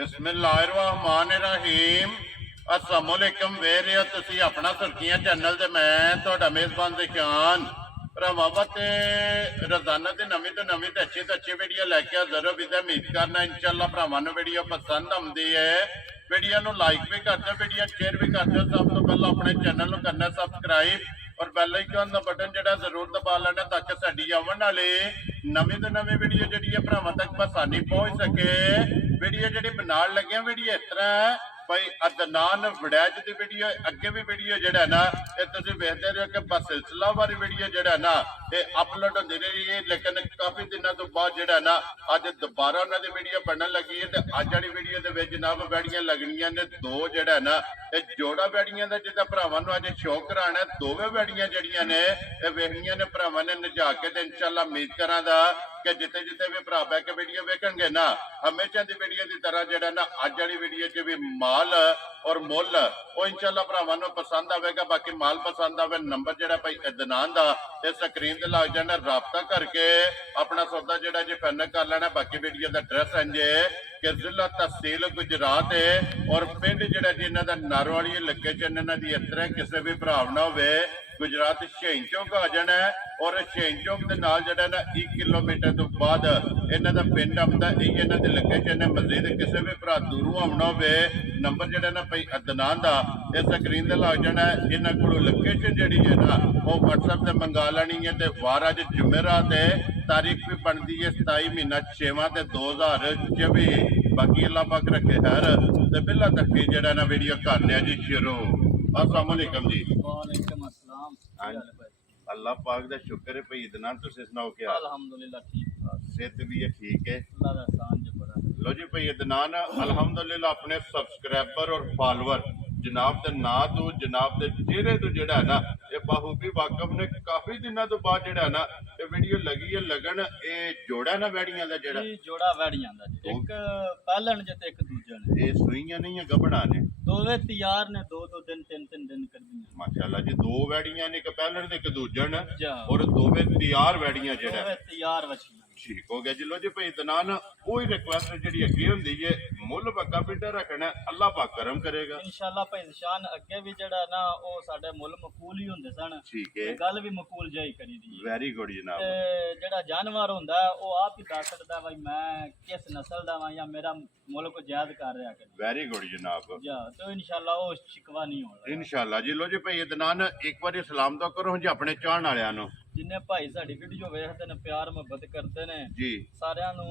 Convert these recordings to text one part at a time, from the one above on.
बिस्मिल्लाहिर्रहमानिर्रहीम अस्सलाम वालेकुम वे रहे हो तुसी अपना सुर्खियां चैनल ते मैं तुहाडा मेजबान दिशान भरावां ते रोजाना दी नवीं तो अच्छी वीडियो लैके हाज़र हो। उम्मीद करना इंशाअल्लाह भरावां नूं वीडियो पसंद आउंदी है। वीडियो नूं लाइक भी कर दो, वीडियो शेयर भी कर दो। सब तो पहला अपने चैनल नूं करना सबसक्राइब और बैल आइकन का बटन जो जरूर दबा लेना ताकि साडी आवन वाली नवीं तो नवीं वीडियो जी भरावां तक आसानी पहुंच सके। वीडियो जी बनाने लगे वीडियो इस तरह भाई अदनान वड़ैज की वीडियो अगे भी वीडियो जड़ा ना ये तुम वेखते रहो कि सिलसिला वाली वीडियो जड़ा ना ये अपलोड होती रही है, लेकिन काफी दिनों तो बाद जड़ा ना अज दोबारा उन्होंने वीडियो बनने लगी है। तो अज वाली वीडियो जनाब बैड़ियां लगनियां ने दो जड़ा ना ये जोड़ा बैड़ियां का जिदा भरावां नूं अज शौक कराना दोवें बैड़ियां जड़ियां ने वेखनियां ने भरावां ने नजा के ते इंशाअल्लाह उम्मीद करा कि जिते जिते भी भरा बह के वीडियो वेखणगे ना हमेशा की वीडियो की तरह जड़ा ना अज वाली वीडियो च भी माल और मुल वो इंशाअल्लाह भरावां नूं पसंद आवेगा। बाकी माल पसंद आवे नंबर जड़ा भाई अदनान दा ते स्क्रीन ते लग जाना, राबता करके अपना सौदा जड़ा जी फाइनल कर लेना। बाकी वीडियो का एड्रैस इंजे कि जिला तहसील गुजरात है और पिंड जड़ा जी इन्हां दा नारोवाली लोकेशन इन्हां दी इस तरह किसी भी भराव ना होवे गुजरात शहीन चौक आ जाना है और शहीन चौक के नाल जड़ा ना 1 किलोमीटर तो बाद इन्हां दा पिंड आउंदा है। इन्हां दी लोकेशन है। मजीद किसी भी भरा दूरों आउणा होवे नंबर जड़ा ना भाई अदनान दा इस स्क्रीन ते लग जाना है। इन्हां कोलों लोकेशन जड़ी है ना वो WhatsApp ते मंगा लैनी है। ते वार अज जुमेरात है, तारीख भी बनती है 27 महीना 6वां ते 2024। बाकी अल्लाह पाक रखे खैर ते बिल्ला तक जड़ा ना वीडियो करने जी शुरू। अस्सलाम वालेकुम जी। वालेकुम अस्सलाम। अल्लाह पाक दा शुक्र है भाई इतना तुसीं सुनाओ क्या अल्हम्दुलिल्लाह ठीक ठाक, सेहत भी है ठीक है। अल्लाह दा एहसान जो बड़ा है। लो जी भाई अदनान अल्हम्दुलिल्लाह अपने सब्सक्राइबर और फॉलोअर जनाब दे ना तो जनाब दे चेहरे तो जेड़ा है ना ये बाखूबी वाकफ ने काफी दिनों तो बाद जेड़ा है ना ये वीडियो लगी है लगन ये जोड़ा ना बैड़ियां दा जेड़ा जी जोड़ा वैड़ियां दा जी, एक पहलन जे ते एक दूजा ने ये सुइयां नहीं है गबड़ा ने दोवे तैयार ने, दो दो दिन तीन दिन कर दियां माशाल्लाह जी। दो बैड़ियां ने एक पहलन ते एक दूजन जा और दोवे तैयार बैड़ियां जेड़ा दोवे तैयार वछियां ठीक हो गया जी। लो जी भाई इतनान कोई रिक्वेस्ट जी अगे होंगी है मुल पक्का पिंडा रखना अल्लाह पाक करम करेगा इंशाअल्लाह। भाई निशान अगे भी जड़ा ना ओ साडे मुल मकूल ही हुंदे सन, ठीक है। गल भी मकूल जाई करी दी वेरी गुड जनाब। ते जेड़ा जानवर हुंदा है ओ आप ही दस सकदा भाई मैं किस नस्ल दा वां या मेरा मुल्क को जायद कर रहा है। वेरी गुड जनाब जा तो इंशाअल्लाह ओ शिकवा नहीं होना इंशाअल्लाह जी। लो जी भाई इतनान एक बार सलाम तो करो जी अपने चाहण वालियां नु जिन्ने भाई साडी वीडियो वेखदे ने प्यार मुहब्बत करते ने जी सारिਆਂ ਨੂੰ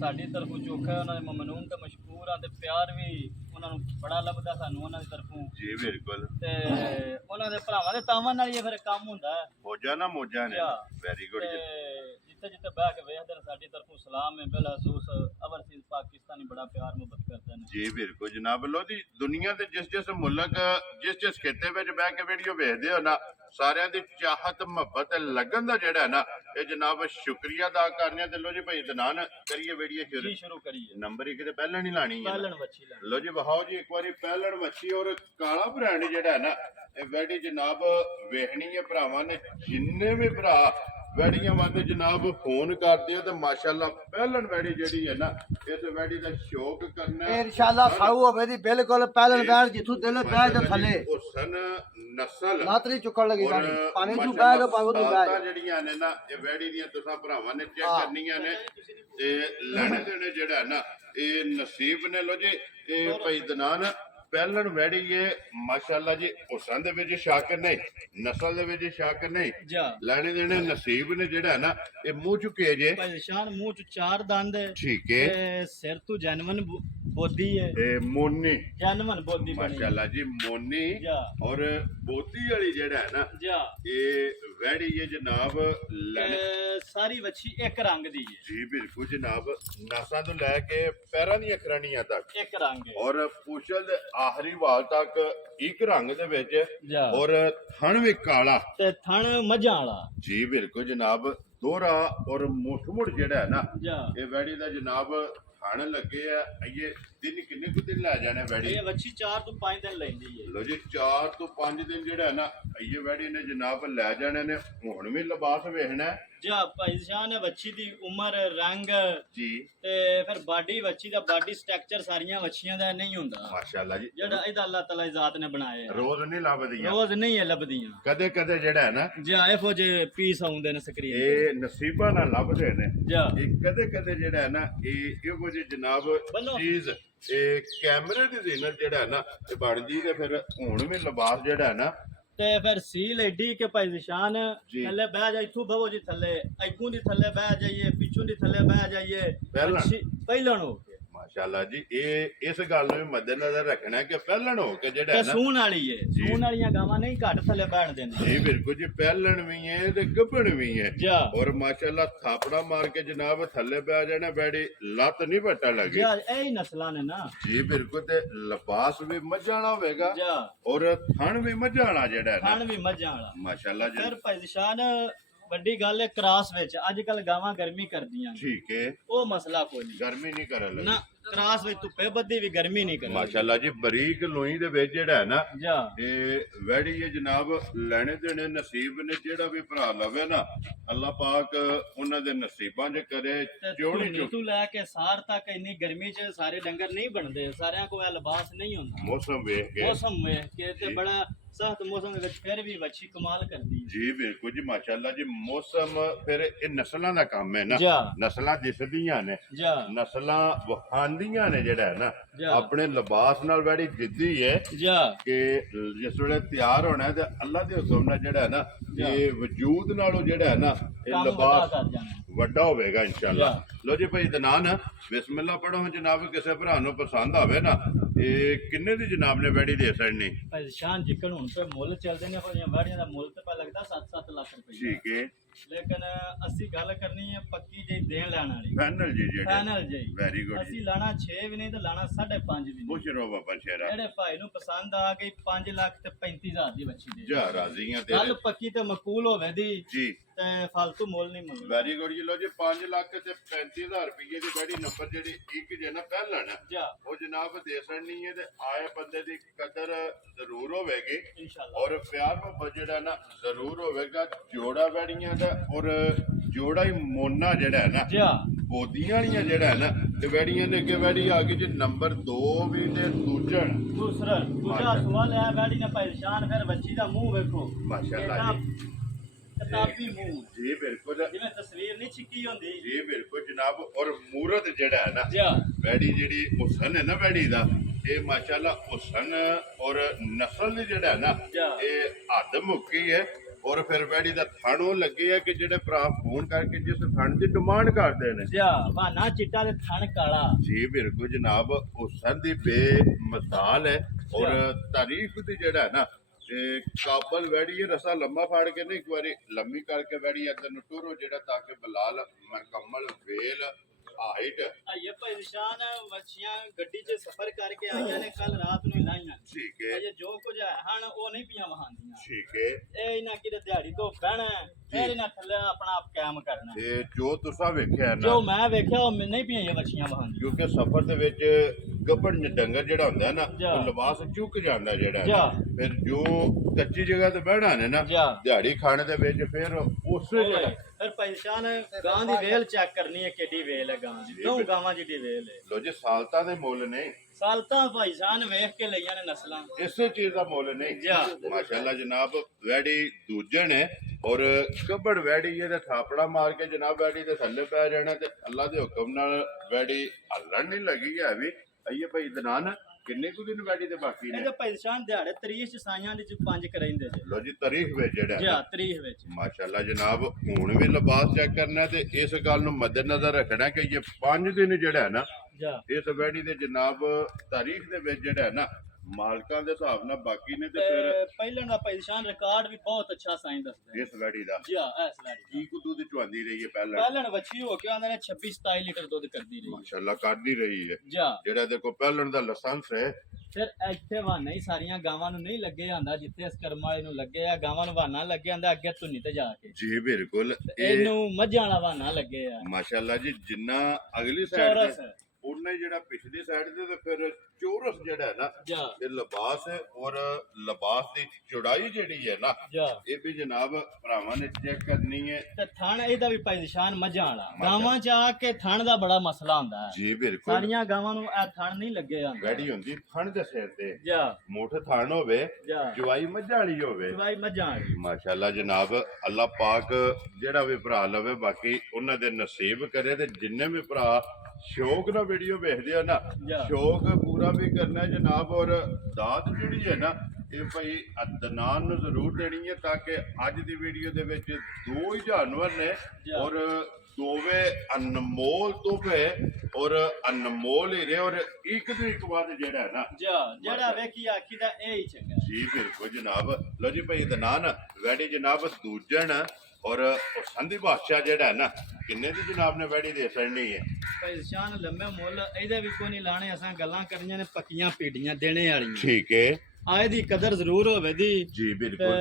ਸਾਡੀ ਤਰਫੋਂ ਚੋਖਾ ਉਹਨਾਂ ਦੇ ਮਮਨੂਨ ਤੇ ਮਸ਼ਕੂਰ ਆ ਤੇ ਪਿਆਰ ਵੀ ਉਹਨਾਂ ਨੂੰ ਬੜਾ ਲੱਭਦਾ ਸਾਨੂੰ ਉਹਨਾਂ ਦੀ ਤਰਫੋਂ जी बिल्कुल ਤੇ ਉਹਨਾਂ ਦੇ ਭਰਾਵਾਂ ਦੇ ਤਾਵਾਂ ਨਾਲ ਹੀ ਫਿਰ ਕੰਮ ਹੁੰਦਾ ਹੈ। मौजा ना मौजा ने या। वेरी गुड ਤੇ ਜਿੱਥੇ ਜਿੱਥੇ ਬਹਿ ਕੇ ਵੇਖਦੇ ਨੇ ਸਾਡੀ ਤਰਫੋਂ ਸਲਾਮ ਹੈ ਬਿਲਖਸੂਸ ओवरसीज पाकिस्तानी बड़ा प्यार मुहब्बत करते हैं जी बिल्कुल जनाब। लो जी दुनिया के जिस मुल्क जिस खिते में बह के वीडियो वेखदे हो ना सारिਆਂ ਦੀ ਚਾਹਤ ਮੁਹੱਬਤ लगन ਦਾ ਜਿਹੜਾ ਨਾ ਇਹ जनाब शुक्रिया अदा करने ते लो जी भाई इतनान करिए वीडियो शुरू जी शुरू करिए। नंबर एक ते पहले नहीं लानी है पहलन बच्ची लानी लो जी बहाओ जी एक बार पहलड़ मच्छी और काला ब्रांड जेड़ा है ना ये वैडी जनाब वेखनी है भरावां ने जिन्ने भी भरा वैड़ियां वास्ते जनाब फोन करते हो तो माशाअल्लाह पहलन वैडी जेड़ी है ना इस वैडी दा शौक करना इंशाअल्लाह खाऊ होवे दी बिल्कुल पहलन बैठ जिथू दिल बैठ दे थले हुसन नस्ल नातरी चुकण लगी और गाड़ी पानी तू बैठ लो पावे तू साता बैठ ਜਿਹੜੀਆਂ ਨੇ ਨਾ ਇਹ ਵੈੜੀ ਦੀਆਂ ਤੁਸੀਂ ਭਰਾਵਾਂ ਨੇ ਚੈੱਕ ਕਰਨੀਆਂ ਨੇ ਤੇ ਲੈਣੇ ਦੇਣੇ ਜਿਹੜਾ ਹੈ ਨਾ ਇਹ ਨਸੀਬ ਨੇ। ਲੋ ਜੀ ਇਹ ਭਾਈ ਦਨਾਨ ਪਹਿਲਣ ਵੈੜੀ ਇਹ ਮਾਸ਼ਾਅੱਲਾ ਜੀ ਹੁਸਨ ਦੇ ਵਿੱਚ ਸ਼ੱਕ ਨਹੀਂ, ਨਸਲ ਦੇ ਵਿੱਚ ਸ਼ੱਕ ਨਹੀਂ, जा ਲੈਣੇ ਦੇਣੇ ਨਸੀਬ ਨੇ ਜਿਹੜਾ ਹੈ ਨਾ ਇਹ ਮੂੰਹ ਚੁੱਕੇ ਜੇ भाई शान मुंह च चार दंद है ਠੀਕ ਹੈ। ते सिर तू जानवन बोधी है ਇਹ ਮੋਨੀ जानवन बोधी बनी ਮਾਸ਼ਾਅੱਲਾ ਜੀ ਮੋਨੀ जा ਔਰ ਬੋਤੀ ਵਾਲੀ ਜਿਹੜਾ ਹੈ ਨਾ जा ਇਹ ਵੈੜੀ ਇਹ ਜਨਾਬ ਲੈਣੇ सारी वच्छी एक रंग दी है, ਜੀ ਬਿਲਕੁਲ ਜਨਾਬ ਨਾਸਾਂ ਤੋਂ ਲੈ ਕੇ ਪੈਰਾਂ ਦੀਆਂ ਖਰਾਣੀਆਂ ਤੱਕ एक रंग है ਔਰ ਪੁਛਲ ਦੇ ਆਖਰੀ ਵਾਲ ਤੱਕ ਇੱਕ ਰੰਗ ਦੇ ਵਿੱਚ जा ਔਰ ਥਣ ਵੀ ਕਾਲਾ ते थण मझां वाला ਜੀ ਬਿਲकुल ਜਨਾਬ ਦੋਹਰਾ ਔਰ ਮੁੱਠ ਜਿਹੜਾ ਹੈ ਨਾ जा ਇਹ ਵੈੜੀ ਦਾ ਜਨਾਬ ਥਣ ਲੱਗੇ ਆ ਇਹ ਦਿਨ ਕਿੰਨੇ ਕੁ ਦਿਨ ਲੈ ਜਾਣੇ ਵੈੜੀ ये वच्छी 4 ਤੋਂ 5 दिन लेंदी है। ਲੋ ਜੀ 4 ਤੋਂ 5 ਦਿਨ ਜਿਹੜਾ ਹੈ ਨਾ ਇਹ ਵੈੜੀ ਨੇ ਜਨਾਬ ਲੈ ਜਾਣੇ ਨੇ। ਹੁਣ ਵੀ ਲਿਬਾਸ ਵੇਖਣਾ ਜਾ ਭਾਈ ਸ਼ਾਨ ਹੈ ਵੱਛੀ ਦੀ ਉਮਰ ਰੰਗ ਜੀ ਤੇ ਫਿਰ ਬਾਡੀ ਵੱਛੀ ਦਾ ਬਾਡੀ ਸਟਰਕਚਰ ਸਾਰੀਆਂ ਵੱਛੀਆਂ ਦਾ ਨਹੀਂ ਹੁੰਦਾ ਮਾਸ਼ਾਅੱਲਾ ਜੀ ਜਿਹੜਾ ਇਹਦਾ ਅੱਲਾਹ ਤਾਲਾ ਜ਼ਾਤ ਨੇ ਬਣਾਇਆ ਹੈ। ਰੋਜ਼ ਨਹੀਂ ਲੱਭਦੀਆਂ ਰੋਜ਼ ਨਹੀਂ ਇਹ ਲੱਭਦੀਆਂ ਕਦੇ ਕਦੇ ਜਿਹੜਾ ਹੈ ਨਾ ਜਾ ਇਹੋ ਜਿਹੇ ਪੀਸ ਆਉਂਦੇ ਨੇ ਸਕਰੀਨ ਇਹ ਨਸੀਬਾਂ ਨਾਲ ਲੱਭਦੇ ਨੇ ਜਾ ਇਹ ਕਦੇ ਕਦੇ ਜਿਹੜਾ ਹੈ ਨਾ ਇਹ ਇਹੋ ਜਿਹੀ ਜਨਾਬ ਬੰਨੋ। ਚੀਜ਼ ਇਹ ਕੈਮਰੇ ਦੀ ਜ਼ੀਨਤ ਜਿਹੜਾ ਹੈ ਨਾ ਇਹ ਬਣਦੀ ਤੇ ਫਿਰ ਹੁਣ ਵੀ ਲਿਬਾਸ ਜਿਹੜਾ ਹੈ ਨਾ ਤੇ ਫਿਰ ਸੀਲ ਏਡੀ ਕਿ ਭਾਈ ਨਿਸ਼ਾਨ ਜੀ। ਥੱਲੇ ਬਹਿ ਜਾ ਇੱਥੋਂ ਬਵੋ ਜੀ ਥੱਲੇ ਅੱਗੋਂ ਦੀ ਥੱਲੇ ਬਹਿ ਜਾਈਏ ਪਿੱਛੋਂ ਦੀ ਥੱਲੇ ਬਹਿ ਜਾਈਏ ਪਹਿਲਣ। ਪਹਿਲਣ ਹੋ ਕੇ ਮਾਸ਼ਾਅੱਲਾ ਜੀ ਇਹ ਇਸ ਗੱਲ ਨੂੰ ਵੀ ਮੱਦੇਨਜ਼ਰ ਰੱਖਣਾ ਕਿ ਪਹਿਲਣ ਹੋ ਕੇ ਜਿਹੜਾ ਤੇ ਹੈ ਨਾ ਸੂਣ ਵਾਲੀ ਏ ਜੀ। ਸੂਣ ਵਾਲੀਆਂ ਗਾਵਾਂ ਨਹੀਂ ਘੱਟ ਥੱਲੇ ਬੈਠ ਦਿੰਦੀਆਂ ਜੀ ਬਿਲਕੁਲ ਜੀ ਪਹਿਲਣ ਵੀ ਹੈ ਤੇ ਗੱਭਣ ਵੀ ਹੈ ਜਾ ਔਰ ਮਾਸ਼ਾਅੱਲਾ ਥਾਪੜਾ ਮਾਰ ਕੇ ਜਨਾਬ ਥੱਲੇ ਬਹਿ ਜਾਣਾ ਬੈੜੀ ਲੱਤ ਨਹੀਂ ਵੱਟਾ ਲੱਗੀ ਜਾ ਇਹ ਹੀ ਨਸਲਾਂ ਨੇ ਨਾ ਜੀ ਬਿਲਕੁਲ ਤੇ ਲਿਬਾਸ ਵੀ ਮੱਝਾਂ ਵਾਲਾ ਹੋਵੇਗਾ ਜਾ ਔਰ ਥਣ ਵੀ ਮੱਝਾਂ ਵਾਲਾ ਜਿਹੜਾ ਹੈ ਨਾ ਖਾਣ ਵੀ ਮੱਝਾਂ ਵਾਲਾ ਮਾਸ਼ਾਅੱਲਾ ਜੀ ਫਿਰ ਭਾਈ ਨਿਸ਼ਾਨ ਵੱਡੀ ਗੱਲ ਹੈ ਕ੍ਰਾਸ ਵਿੱਚ ਅੱਜ ਕੱਲ ਗਾਵਾਂ ਗਰਮੀ ਕਰਦੀਆਂ ਨੇ। ਠੀਕ ਹੈ ਉਹ ਮਸਲਾ ਕੋਈ ਨਹੀਂ ਗਰਮੀ ਨਹੀਂ ਕਰਨ ਲੱਗੀ ਨਾ ਕ੍ਰਾਸ ਵਿੱਚ ਧੁੱਪੇ ਬੱਦੀ ਵੀ ਗਰਮੀ ਨਹੀਂ ਕਰਦੀ ਮਾਸ਼ਾਅੱਲਾ ਜੀ ਬਰੀਕ ਲੋਈ ਦੇ ਵਿੱਚ ਜਿਹੜਾ ਹੈ ਨਾ ਜਾ ਇਹ ਵੈੜੀ ਇਹ ਜਨਾਬ ਲੈਣੇ ਦੇਣੇ ਨਸੀਬ ਨੇ ਜਿਹੜਾ ਵੀ ਭਰਾ ਲਵੇ ਨਾ ਅੱਲਾਹ ਪਾਕ ਉਹਨਾਂ ਦੇ ਨਸੀਬਾਂ 'ਚ ਕਰੇ ਚੋਣੀ ਚੋ ਤੂੰ ਲੈ ਕੇ ਸਾਰ ਤੱਕ ਇੰਨੀ ਗਰਮੀ 'ਚ ਸਾਰੇ ਡੰਗਰ ਨਹੀਂ ਬਣਦੇ ਸਾਰਿਆਂ ਕੋਲ ਇਹ ਲਿਬਾਸ ਨਹੀਂ ਹੁੰਦਾ ਮੌਸਮ ਵੇਖ ਕੇ ਮੌਸਮ ਵੇਖ ਕੇ ਤੇ ਬੜਾ ਸਖਤ ਮੌਸਮ ਦੇ ਵਿੱਚ ਫਿਰ ਵੀ ਵੱਛੀ ਕਮਾਲ ਕਰਦੀ ਹੈ ਜੀ ਬਿਲਕੁਲ ਜੀ ਮਾਸ਼ਾਅੱਲਾ ਜੀ ਮੌਸਮ ਫਿਰ ਇਹ ਨਸਲਾਂ ਦਾ ਕੰਮ ਹੈ ਨਾ ਜਾ ਨਸਲਾਂ ਦਿਸਦੀਆਂ ਨੇ ਜਾ ਨਸਲਾਂ ਵਖਾਂਦੀਆਂ ਨੇ ਜਿਹੜਾ ਹੈ ਨਾ ਜਾ। ਆਪਣੇ ਲਿਬਾਸ ਨਾਲ ਬੜੀ ਜਿੱਦੀ ਹੈ ਜਾ ਕਿ ਜਿਸ ਵੇਲੇ ਤਿਆਰ ਹੋਣਾ ਹੈ ਤੇ ਅੱਲਾਹ ਦੇ ਹੁਕਮ ਨਾਲ ਜਿਹੜਾ ਹੈ ਨਾ ਜਾ। ਇਹ ਵਜੂਦ ਨਾਲੋਂ ਜਿਹੜਾ ਹੈ ਨਾ ਇਹ ਕੰਮ ਵੱਡਾ ਲਿਬਾਸ ਕਰ ਜਾਣਾ ਵੱਡਾ ਹੋਵੇਗਾ ਇਨਸ਼ਾਅੱਲਾ ਜਾ। ਲੋ ਜੀ ਭਾਈ ਦਨਾਨ ਬਿਸਮਿਲ੍ਲਾ ਪੜੋ ਜਨਾਬ ਕਿਸੇ ਭਰਾ ਨੂੰ ਪਸੰਦ ਆਵੇ ਨਾ ਇਹ ਕਿੰਨੇ ਦੀ ਜਨਾਬ ਨੇ ਵੈੜੀ ਦੇ ਸਕਣੀ ਭਾਈ ਸ਼ਾਨ ਜਿੱਕਣ ਹੁਣ ਤੇ ਮੁੱਲ ਚੱਲਦੇ ਨੇ ਹੋਈਆਂ ਵਾੜੀਆਂ ਦਾ ਮੁੱਲ ਤੇ ਪਾ ਲੱਗਦਾ 7-7 ਲੱਖ ਰੁਪਏ ਠੀਕ ਹੈ ਲੇਕਿਨ ਅਸੀਂ ਗੱਲ ਕਰਨੀ ਹੈ ਪੱਕੀ ਜਿਹੀ ਦੇਣ ਲੈਣ ਵਾਲੀ ਫਾਈਨਲ ਜੀ ਜਿਹੜੇ ਫਾਈਨਲ ਜੀ ਵੈਰੀ ਗੁੱਡ ਅਸੀਂ ਜੀ ਲਾਣਾ 6 ਵੀ ਨਹੀਂ ਤੇ ਲਾਣਾ 5.5 ਵੀ ਨਹੀਂ ਖੁਸ਼ ਰਹੋ ਬਾਬਾ ਸ਼ੇਰਾ ਜਿਹੜੇ ਭਾਈ ਨੂੰ ਪਸੰਦ ਆ ਗਈ 5 ਲੱਖ ਤੇ 35,000 ਦੀ ਬੱਚੀ ਦੇ ਜਾ ਰਾਜ਼ੀਆਂ ਗੱਲ ਤੇਰੇ ਪੱਕੀ ਤੇ ਮਕੂਲ ਹੋਵੇ ਦੀ ਜੀ ਤੇ ਫालतू ਮੁੱਲ ਨਹੀਂ ਮੰਗਦਾ ਵੈਰੀ ਗੁੱਡ ਜੀ ਲੋ ਜੀ 5 ਲੱਖ ਤੇ 35,000 ਰੁਪਏ ਦੀ ਵੈੜੀ ਨੰਬਰ ਜਿਹੜੀ ਇੱਕ ਜੇ ਨਾ ਪਹਿਲਣ ਜਾ ਉਹ ਜਨਾਬ ਦੇ ਸਕਣੀ ਹੈ ਤੇ ਆਏ ਬੰਦੇ ਦੀ ਕਦਰ ਜ਼ਰੂਰ ਹੋਵੇਗੀ ਇਨਸ਼ਾਅੱਲਾ ਔਰ ਪਿਆਰ ਮੁਹੱਬਤ ਜਿਹੜਾ ਨਾ ਜ਼ਰੂਰ ਹੋਵੇਗਾ ਜੋੜਾ ਵੈੜੀਆਂ ਦਾ ਔਰ ਜੋੜਾ ਹੀ ਮੋਨਾ ਜਿਹੜਾ ਹੈ ਨਾ ਜਾ ਬੋਦੀਆਂ ਵਾਲੀਆਂ ਜਿਹੜਾ ਹੈ ਨਾ ਤੇ ਵੈੜੀਆਂ ਦੇ ਅੱਗੇ ਵੈੜੀ ਆ ਗਈ ਜੀ ਨੰਬਰ 2 ਵੀ ਤੇ ਦੂਜਾ ਸਵਾਲ ਹੈ ਗਾੜੀ ਨੇ ਪਰੇਸ਼ਾਨ ਫਿਰ ਬੱਚੀ ਦਾ ਮੂੰਹ ਵੇਖੋ ਮਾਸ਼ਾਅੱਲਾ ਜੀ ਕਿਤਾਬੀ ਮੂੰਹ ਜੀ ਬਿਲਕੁਲ ਜਿਵੇਂ ਤਸਵੀਰ ਨਹੀਂ ਛਿੱਕੀ ਹੁੰਦੀ ਜੀ ਬਿਲਕੁਲ ਜਨਾਬ ਔਰ ਮੂਰਤ ਜਿਹੜਾ ਹੈ ਨਾ ਜਾ ਵੈੜੀ ਜਿਹੜੀ ਹੁਸਨ ਹੈ ਨਾ ਵੈੜੀ ਦਾ ਇਹ ਮਾਸ਼ਾਅੱਲਾ ਹੁਸਨ ਔਰ ਨਸਲ ਦੀ ਜਿਹੜਾ ਹੈ ਨਾ ਜਾ। ਇਹ ਹੱਦ ਮੁੱਕੀ ਹੈ ਔਰ ਫਿਰ ਵੈੜੀ ਦਾ ਥਣ ਉਹ ਲੱਗੇ ਆ ਕਿ ਜਿਹੜੇ ਭਰਾ ਫੋਨ ਕਰਕੇ ਜਿਸ ਥਣ ਦੀ ਡਿਮਾਂਡ ਕਰਦੇ ਨੇ ਜਾ ਬਹਾਨਾ ਚਿੱਟਾ ਤੇ ਥਣ ਕਾਲਾ ਜੀ ਬਿਲਕੁਲ ਜਨਾਬ ਹੁਸਨ ਦੀ ਬੇਮਿਸਾਲ ਹੈ ਔਰ ਤਾਰੀਖ ਦੀ ਜਿਹੜਾ ਹੈ ਨਾ ਤੇ ਕਾਬਲ ਵੈੜੀ ਇਹ ਰਸਾ ਲੰਮਾ ਫਾੜ ਕੇ ਨਾ ਇੱਕ ਵਾਰੀ ਲੰਮੀ ਕਰਕੇ ਵੈੜੀ ਅੰਦਰ ਨੂੰ ਟੁਰੋ ਜਿਹੜਾ ਤਾਂ ਕਿ ਬਲਾਲ ਮੁਕੰਮਲ ਵੇਲ ਹਾਈਟ ਇਹ ਪਰੇਸ਼ਾਨ ਬੱਚੀਆਂ ਗੱਡੀ 'ਚ ਸਫ਼ਰ ਕਰਕੇ ਆਈਆਂ ਨੇ ਕੱਲ ਰਾਤ ਨੂੰ ਹੀ ਲਾਈਆਂ ਠੀਕ ਹੈ ਇਹ ਜੋ ਕੁਝ ਹੈ ਹਨ ਉਹ ਨਹੀਂ ਪੀਆਂ ਵਹਾਂਦੀਆਂ ਠੀਕ ਹੈ ਇਹ ਇਹਨਾਂ ਕਿਤੇ ਦਿਹਾੜੀ ਤੋਂ ਬਹਿਣਾ ਹੈ, ਫਿਰ ਇਹਨਾਂ ਥੱਲੇ ਆਪਣਾ ਆਪ ਕਾਇਮ ਕਰਨਾ ਹੈ। ਤੇ ਜੋ ਤੁਸੀਂ ਵੇਖਿਆ ਨਾ ਜੋ ਮੈਂ ਵੇਖਿਆ ਉਹ ਨਹੀਂ ਪੀਆਂ ਇਹ ਬੱਚੀਆਂ ਵਹਾਂਦੀਆਂ ਕਿਉਂਕਿ ਸਫ਼ਰ ਦੇ ਵਿੱਚ ਗੱਭਣ ਡੰਗਰ ਜਿਹੜਾ ਹੁੰਦਾ ਨਾ ਜਾ। ਉਹ ਲਿਬਾਸ ਚੁੱਕ ਜਾਂਦਾ ਜਿਹੜਾ ਹੈ ਜਾ। ਨਾ। ਫਿਰ ਜੋ ਕੱਚੀ ਜਗ੍ਹਾ ਤੇ ਬਹਿਣਾ ਨੇ ਨਾ ਜਾ। ਦਿਹਾੜੀ ਖਾਣੇ ਦੇ ਵਿੱਚ ਫਿਰ ਉਸੇ ਜਿਹੜਾ ਫਿਰ ਪਰੇਸ਼ਾਨ ਗਾਂ ਦੀ ਵੇਲ ਚੈੱਕ ਕਰਨੀ ਹੈ ਕਿੱਡੀ ਵੇਲ ਹੈ ਗਾਂ ਦੀ ਦੋ ਗਾਵਾਂ ਜਿੱਡੀ ਵੇਲ ਹੈ ਲੋ ਜੀ ਸਾਲਤਾਂ ਦੇ ਮੁੱਲ ਨੇ ਸਾਲਤਾਂ ਭਾਈਸਾਨ ਵੇਖ ਕੇ ਲਈਆਂ ਨੇ ਨਸਲਾਂ ਇਸੇ ਚੀਜ਼ ਦਾ ਮੁੱਲ ਨਹੀਂ ਜਾ। ਮਾਸ਼ਾਅੱਲਾ ਜਨਾਬ ਵੈੜੀ ਦੂਜਣ ਹੈ ਔਰ ਗੱਭੜ ਵੈੜੀ ਇਹਦੇ ਥਾਪੜਾ ਮਾਰ ਕੇ ਜਨਾਬ ਵੈੜੀ ਦੇ ਥੱਲੇ ਪੈ ਜਾਣਾ ਤੇ ਅੱਲਾ ਦੇ ਹੁਕਮ ਨਾਲ ਵੈੜੀ ਹੱਲਣ ਨਹੀਂ ਲੱਗੀ ਹੈ ਵੀ ਅਈਏ ਭਾਈ ਦਨਾਨ ਕਿੰਨੇ ਕੁ ਦਿਨ ਵੈੜੀ ਦੇ ਬਾਕੀ ਨੇ ਇਹਦੇ ਪਰੇਸ਼ਾਨ ਦਿਹਾੜੇ 30 ਚ ਸਾਈਆਂ ਦੇ ਚ 5 ਕਰਾਂਦੇ ਜੇ ਲੋ ਜੀ ਤਾਰੀਖ ਵਿੱਚ ਜਿਹੜਾ ਜਾ ਤਾਰੀਖ ਵਿੱਚ ਮਾਸ਼ਾਅੱਲਾ ਜਨਾਬ ਹੁਣ ਵੀ ਲਿਬਾਸ ਚੈੱਕ ਕਰਨਾ ਤੇ ਇਸ ਗੱਲ ਨੂੰ ਮੱਦੇਨਜ਼ਰ ਰੱਖਣਾ ਕਿ ਇਹ 5 ਦਿਨ ਜਿਹੜਾ ਹੈ ਨਾ ਜਾ ਇਸ ਵੈੜੀ ਦੇ ਜਨਾਬ ਤਾਰੀਖ ਦੇ ਵਿੱਚ ਜਿਹੜਾ ਹੈ ਨਾ ਮਾਲਕਾਂ ਦੇ ਹਿਸਾਬ ਨਾਲ ਬਾਕੀ ਨੇ ਤੇ ਫਿਰ ਪਹਿਲਾਂ ਦਾ ਪਰੇਸ਼ਾਨ ਰਿਕਾਰਡ ਵੀ ਬਹੁਤ ਅੱਛਾ ਸਾਈਂ ਦੱਸਦਾ ਇਸ ਵੈੜੀ ਦਾ ਜਾ ਐਸ ਲਾੜੀ ਕੀ ਕੁ ਦੁੱਧ ਚੁਆਂਦੀ ਰਹੀ ਹੈ ਪਹਿਲਾਂ ਪਹਿਲਾਂ ਵੱਛੀ ਹੋ ਕੇ ਆਂਦੇ ਨੇ 26 27 ਲੀਟਰ ਦੁੱਧ ਕਰਦੀ ਰਹੀ ਮਾਸ਼ਾਅੱਲਾ ਕੱਢਦੀ ਰਹੀ ਹੈ ਜਾ ਜਿਹੜਾ ਦੇਖੋ ਪਹਿਲਣ ਦਾ ਲਾਇਸੈਂਸ ਹੈ ਫਿਰ ਇੱਥੇ ਵਾਨਾ ਹੀ ਸਾਰੀਆਂ ਗਾਵਾਂ ਨੂੰ ਨਹੀਂ ਲੱਗੇ ਆਂਦਾ ਜਿੱਥੇ ਇਸ ਕਰਮ ਵਾਲੇ ਨੂੰ ਲੱਗੇ ਆ ਗਾਵਾਂ ਨੂੰ ਵਾਨਾ ਲੱਗੇ ਆਂਦਾ ਅੱਗੇ ਧੁੰਨੀ ਤੇ ਜਾ ਕੇ ਜੀ ਬਿਲਕੁਲ ਇਹ ਇਹਨੂੰ ਮੱਝਾਂ ਵਾਲਾ ਵਾਨਾ ਲੱਗੇ ਆ ਮਾਸ਼ਾਅੱਲਾ ਜੀ ਜਿੰਨਾ ਅਗਲੀ ਸਾਈਡ ਚੌਰਸ ਤੇ ਉਹਨਾਂ ਜਿਹੜਾ ਪਿਛਲੀ ਸਾਈਡ ਤੇ ਤੇ ਫਿਰ ਚੌਰਸ ਜਿਹੜਾ ਜਿਹੜਾ ਹੈ ਨਾ ਜਾ ਇਹ ਲਿਬਾਸ ਹੈ ਔਰ ਲਿਬਾਸ ਦੀ ਚੌੜਾਈ ਜਿਹੜੀ ਹੈ ਨਾ ਜਾ ਇਹ ਵੀ ਜਨਾਬ ਭਰਾਵਾਂ ਨੇ ਚੈੱਕ ਕਰਨੀ ਹੈ। ਤੇ ਥਣ ਇਹਦਾ ਵੀ ਭਾਈ ਨਿਸ਼ਾਨ ਮੱਝਾਂ ਵਾਲਾ। ਗਾਵਾਂ ਚ ਆ ਕੇ ਥਣ ਦਾ ਬੜਾ ਮਸਲਾ ਹੁੰਦਾ ਹੈ। ਜੀ ਬਿਲਕੁਲ ਸਾਰੀਆਂ ਗਾਵਾਂ ਨੂੰ ਇਹ ਥਣ ਨਹੀਂ ਲੱਗੇ ਜਾਂਦੇ। ਵੈੜੀ ਹੁੰਦੀ ਥਣ ਦੇ ਸਿਰ ਤੇ ਜਾ ਮੋਠ ਥਣ ਹੋਵੇ ਜਾ ਜਵਾਈ ਮੱਝਾਂ ਵਾਲੀ ਹੋਵੇ। ਭਾਈ ਮੱਝਾਂ ਵਾਲੀ। ਮਾਸ਼ਾਅੱਲਾ ਜਨਾਬ ਅੱਲਾਹ ਪਾਕ ਜਿਹੜਾ ਵੀ ਭਰਾ ਲਵੇ ਬਾਕੀ ਉਹਨਾਂ ਦੇ ਨਸੀਬ ਕਰੇ ਤੇ ਜਿੰਨੇ ਵੀ ਭਰਾ ਸ਼ੌਕ ਨਾਲ ਵੀਡੀਓ ਵੇਖਦੇ ਆ ਨਾ ਸ਼ੌਕ ਪੂਰਾ ਵੀ ਕਰਨਾ ਹੈ ਜਨਾਬ। ਔਰ ਦਾਤ ਜਿਹੜੀ ਹੈ ਨਾ ਇਹ ਭਾਈ ਅਦਨਾਨ ਨੂੰ ਜ਼ਰੂਰ ਦੇਣੀ ਹੈ ਤਾਂ ਕਿ ਅੱਜ ਦੀ ਵੀਡੀਓ ਦੇ ਵਿੱਚ ਦੋ ਹੀ ਜਾਨਵਰ ਨੇ ਔਰ ਦੋਵੇਂ ਅਨਮੋਲ ਤੋਹਫੇ ਔਰ ਅਨਮੋਲ ਹੀਰੇ ਔਰ ਇੱਕ ਤੋਂ ਇੱਕ ਬਾਅਦ ਜਿਹੜਾ ਹੈ ਨਾ ਜਿਹੜਾ ਵੇਖੀ ਆਖੀ ਦਾ ਇਹ ਹੀ ਚੰਗਾ। ਜੀ ਬਿਲਕੁਲ ਜਨਾਬ। ਲੋ ਜੀ ਭਾਈ ਅਦਨਾਨ ਵੈੜੀ ਜਨਾਬ ਦੂਜਣ ਔਰ ਸੰਧੀ ਬਾਦਸ਼ਾਹ ਜਿਹੜਾ ਹੈ ਨਾ ਕਿੰਨੇ ਦੀ ਜਨਾਬ ਨੇ ਵੈੜੀ ਦੇ ਛੜਨੀ ਹੈ। ਭਾਈ ਸ਼ਾਨ ਲੰਮੇ ਮੁੱਲ ਇਹਦੇ ਵੀ ਕੋਈ ਨਹੀਂ ਲਾਣੇ। ਅਸਾਂ ਗੱਲਾਂ ਕਰੀਆਂ ਨੇ ਪੱਕੀਆਂ ਪੀੜੀਆਂ ਦੇਣੇ ਵਾਲੀਆਂ। ਠੀਕ ਹੈ ਆਏ ਦੀ ਕਦਰ ਜ਼ਰੂਰ ਹੋਵੇ ਦੀ। ਜੀ ਬਿਲਕੁਲ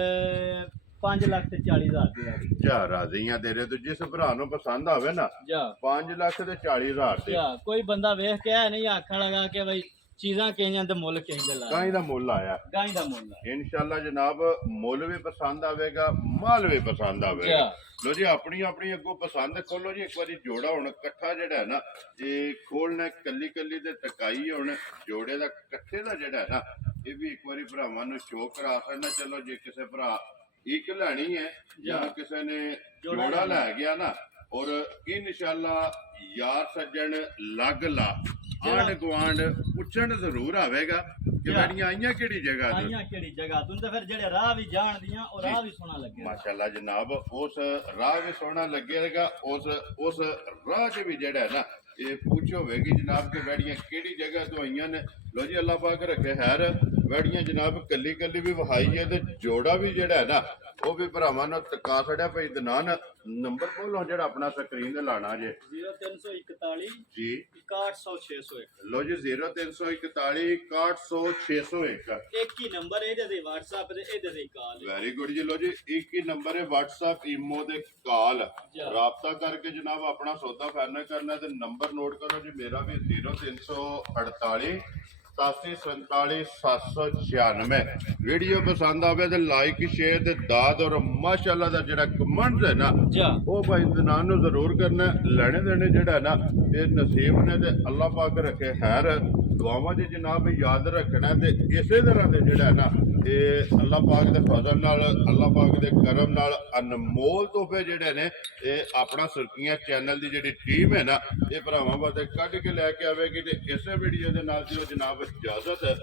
5,40,000 ਦੀ ਜਾ ਰਾਜ਼ੀਆਂ ਤੇਰੇ ਤੋਂ ਜਿਸ ਭਰਾ ਨੂੰ ਪਸੰਦ ਆਵੇ ਨਾ ਜਾ 5,40,000 ਦੇ ਕੋਈ ਬੰਦਾ ਵੇਖ ਕੇ ਐ ਨਹੀਂ ਆਖਣ ਲਗਾ ਕਿ ਬਈ ਚੀਜ਼ਾਂ ਕਿੰਨੀਆਂ ਤੇ ਮੁੱਲ ਕਿੰਨੇ ਲਾ ਗਾਂ ਦਾ ਮੁੱਲ ਆਇਆ। ਗਾਂ ਦਾ ਮੁੱਲ ਇਨਸ਼ਾਅੱਲਾ ਜਨਾਬ ਮੁੱਲ ਵੀ ਪਸੰਦ ਆਵੇਗਾ ਮਾਲ ਵੀ ਪਸੰਦ ਆਵੇਗਾ। ਲੋ ਜੀ ਆਪਣੀ ਆਪਣੀ ਅੱਗੋਂ ਪਸੰਦ ਖੋਲੋ ਜੀ। ਇੱਕ ਵਾਰੀ ਜੋੜਾ ਹੁਣ ਇਕੱਠਾ ਜਿਹੜਾ ਹੈ ਨਾ ਇਹ ਖੋਲਣਾ ਕੱਲੀ ਕੱਲੀ ਤੇ ਟਕਾਈ ਹੁਣ ਜੋੜੇ ਦਾ ਇਕੱਠੇ ਦਾ ਜਿਹੜਾ ਹੈ ਨਾ ਇਹ ਵੀ ਇੱਕ ਵਾਰੀ ਭਰਾਵਾਂ ਨੂੰ ਸ਼ੌਕ ਕਰਾ ਸਕਦਾ। ਚਲੋ ਜੇ ਕਿਸੇ ਭਰਾ ਇੱਕ ਲੈਣੀ ਹੈ ਜਾਂ ਕਿਸੇ ਨੇ ਜੋੜਾ ਲੈ ਗਿਆ ਨਾ ਔਰ ਇਨਸ਼ਾਅੱਲਾ ਯਾਰ ਸੱਜਣ ਲੱਗ ਲਾ ਆਂਢ ਗੁਆਂਢ ਪੁੱਛਣ ਜ਼ਰੂਰ ਆਵੇਗਾ ਕਿ ਵੈੜੀਆਂ ਆਈਆਂ ਕਿਹੜੀ ਜਗ੍ਹਾ ਤੋਂ। ਆਈਆਂ ਕਿਹੜੀ ਜਗ੍ਹਾ ਤੋਂ ਤੇ ਫਿਰ ਜਿਹੜੇ ਰਾਹ ਵੀ ਜਾਣਦੀਆਂ ਉਹ ਰਾਹ ਵੀ ਸੋਹਣਾ ਲੱਗੇਗਾ। ਮਾਸ਼ਾਅੱਲਾ ਜਨਾਬ ਉਸ ਰਾਹ ਵੀ ਸੋਹਣਾ ਲੱਗੇਗਾ। ਉਸ ਰਾਹ 'ਚ ਵੀ ਜਿਹੜਾ ਹੈ ਨਾ ਇਹ ਪੁੱਛ ਹੋਵੇਗੀ ਜਨਾਬ ਕਿ ਵੈੜੀਆਂ ਕਿਹੜੀ ਜਗ੍ਹਾ ਤੋਂ ਆਈਆਂ ਨੇ। ਲੋ ਜੀ ਅੱਲਾਹ ਪਾਕ ਰੱਖੇ ਖੈਰ ਵੈੜੀਆਂ ਜਨਾਬ ਕੱਲੀ ਕੱਲੀ ਵੀ ਵਹਾਈ ਹੈ ਤੇ ਜੋੜਾ ਵੀ ਜਿਹੜਾ ਹੈ ਨਾ ਉਹ ਵੀ ਭਰਾਵਾਂ ਨੂੰ ਟਕਾ ਛੜਿਆ ਭਾਈ ਦਨਾਨ। ਨੰਬਰ ਬੋਲੋ ਜਿਹੜਾ ਆਪਣਾ ਸਕਰੀਨ ਤੇ ਲਾਣਾ ਜੇ 0341 ਜੀ 61601। ਲੋ ਜੀ 0341 61601 ਇੱਕ ਹੀ ਨੰਬਰ ਇਹਦੇ ਤੇ WhatsApp ਤੇ ਇਹਦੇ ਤੇ ਕਾਲ। ਵੈਰੀ ਗੁੱਡ ਜੀ। ਲੋ ਜੀ ਇੱਕ ਹੀ ਨੰਬਰ ਹੈ WhatsApp ਈਮੋ ਦੇ ਕਾਲ ਰਾਬਤਾ ਕਰਕੇ ਜਨਾਬ ਆਪਣਾ ਸੌਦਾ ਫਾਈਨਲ ਕਰਨਾ ਤੇ ਨੰਬਰ ਨੋਟ ਕਰੋ ਜੀ ਮੇਰਾ ਵੀ 0348 8747 796। ਵੀਡੀਓ ਪਸੰਦ ਆਵੇ ਤੇ ਲਾਈਕ ਸ਼ੇਅਰ ਤੇ ਦਾਦ ਔਰ ਮਾਸ਼ਾਅੱਲਾ ਦਾ ਜਿਹੜਾ ਕਮੈਂਟ ਹੈ ਨਾ ਉਹ ਭਾਈ ਦਨਾਨ ਨੂੰ ਜ਼ਰੂਰ ਕਰਨਾ। ਲੈਣੇ ਦੇਣੇ ਜਿਹੜਾ ਨਾ ਇਹ ਨਸੀਬ ਨੇ ਤੇ ਅੱਲਾਹ ਪਾਕ ਰੱਖੇ ਖੈਰ। ਦੁਆਵਾਂ ਜੀ ਜਨਾਬ ਯਾਦ ਰੱਖਣਾ ਤੇ ਇਸੇ ਤਰ੍ਹਾਂ ਦੇ ਜਿਹੜਾ ਨਾ ਇਹ ਅੱਲਾਹ ਪਾਕ ਦੇ ਫਜ਼ਲ ਨਾਲ ਅੱਲਾਹ ਪਾਕ ਦੇ ਕਰਮ ਨਾਲ ਅਨਮੋਲ ਤੋਹਫੇ ਜਿਹੜੇ ਨੇ ਇਹ ਆਪਣਾ ਸੁਰਖੀਆਂ ਚੈਨਲ ਦੀ ਜਿਹੜੀ ਟੀਮ ਹੈ ਨਾ ਇਹ ਭਰਾਵਾਂ ਵਾਸਤੇ ਕੱਢ ਕੇ ਲੈ ਕੇ ਆਵੇਗੀ। ਤੇ ਇਸੇ ਵੀਡੀਓ ਦੇ ਨਾਲ ਦਿਓ ਜਨਾਬ ਇਜਾਜ਼ਤ ਹੈ।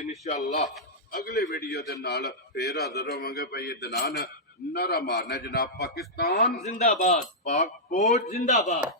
ਇਨਸ਼ਾਅੱਲਾ ਅਗਲੇ ਵੀਡੀਓ ਦੇ ਨਾਲ ਫੇਰ ਹਾਜ਼ਰ ਹੋਵਾਂਗੇ। ਭਾਈ ਦਨਾਨ ਨਾਰਾ ਮਾਰਨਾ ਜਨਾਬ ਪਾਕਿਸਤਾਨ ਜ਼ਿੰਦਾਬਾਦ, ਪਾਕ ਫੌਜ ਜ਼ਿੰਦਾਬਾਦ।